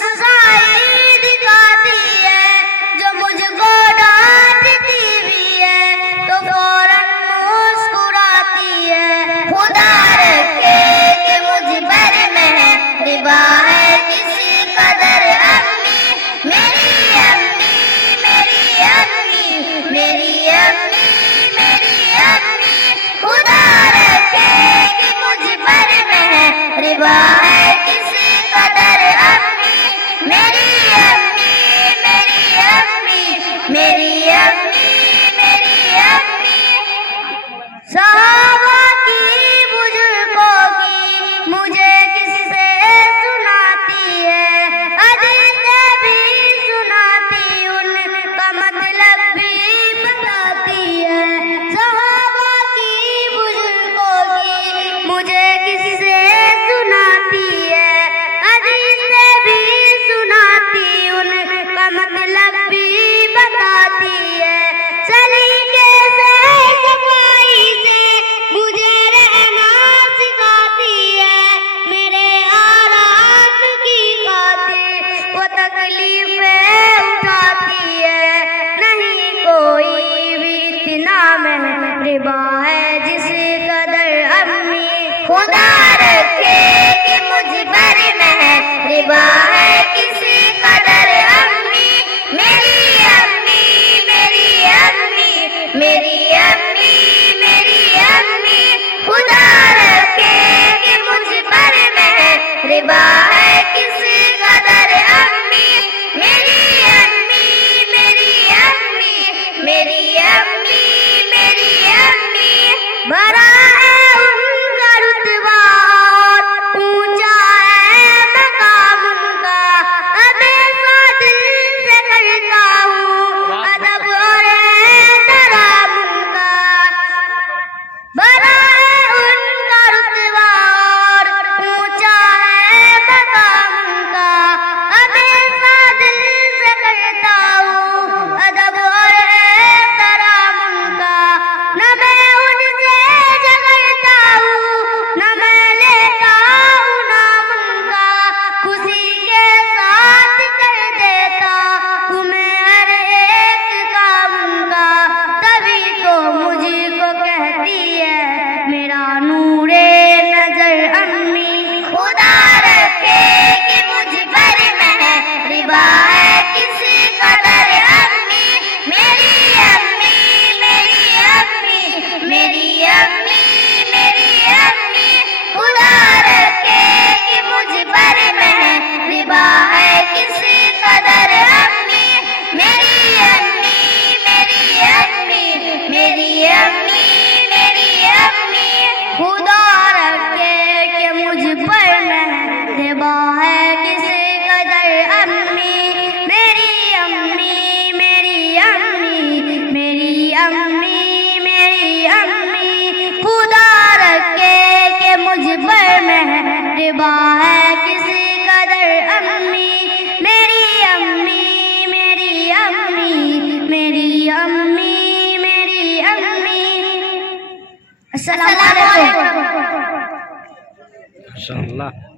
غصہ ہی دکھاتی ہے، جو مجھ کو ڈانٹتی بھی ہے تو فوراً مسکراتی ہے۔ خدا رکھے کہ مجھ پر مہرباں ہے کسی قدر امی، میری امی، میری امی، میری امی، میری امی۔ خدا رکھے کہ مجھ پر مہرباں ہے کسی قدر امی، میری امی، میری امی، میری امی، میری امی۔ صحابہ کی بزرگوں کی مجھے کس سے سناتی ہے، حدیثیں بھی سناتی، ان کا مطلب بھی بتاتی ہے۔ صحابہ کی بزرگوں کی مجھے کس سے سناتی ہے، حدیثیں بھی سناتی، ان کا مطلب بھی بتاتی ہے۔ سلیقے سے صفائی سے مجھے رہنا سکھاتی ہے، میرے آرام کی خاطر وہ تکلیفیں اٹھاتی ہے۔ نہیں کوئی بھی اتنا مہرباں ہے جس قدر امی، خدا رکھے کہ مجھ پر مہرباں ہے کسی قدر امی، میری امی، میری امی، میری امی، میری امی۔ خدا رکھے کہ مجھ پر مہرباں ہے کسی قدر امی، میری امی، میری امی، میری امی، میری امی۔ بڑا ہے ان کا رتبہ اور اونچا ہے مقام ان کا، ہمیشہ دل سے کرتا ہوں ادب اور احترام ان کا۔ بڑا ہے ان کا رتبہ اور اونچا ہے مقام ان کا، ہمیشہ دل سے کرتا ہوں ادب اور احترام ان کا۔ نہ میں ان سے جھگڑتا ہوں، نہ میں لیتا ہوں نام ان کا، خوشی کے ساتھ کر دیتا ہوں میں ہر ایک کام ان کا۔ تبھی تو مجھ کو کہتی ہے میرا نور نظر امی، خدا رکھے کہ مجھ پر مہرباں ہے کسی قدر امی، میری امی، میری امی، میری امی، میری امی۔ خدا رکھے کہ مجھ پر مہرباں ہے کسی قدر امی، میری امی، میری امی، میری امی، میری امی۔ خدا رکھے کہ مجھ پر مہرباں ہے کسی قدر امی، میری امی، میری امی، میری امی، میری امی۔ خدا رکھے کہ مجھ پر مہرباں ہے کسی قدر امی، میری امی، میری امی، میری امی، میری امی۔ السلام علیکم۔ ماشاء اللہ۔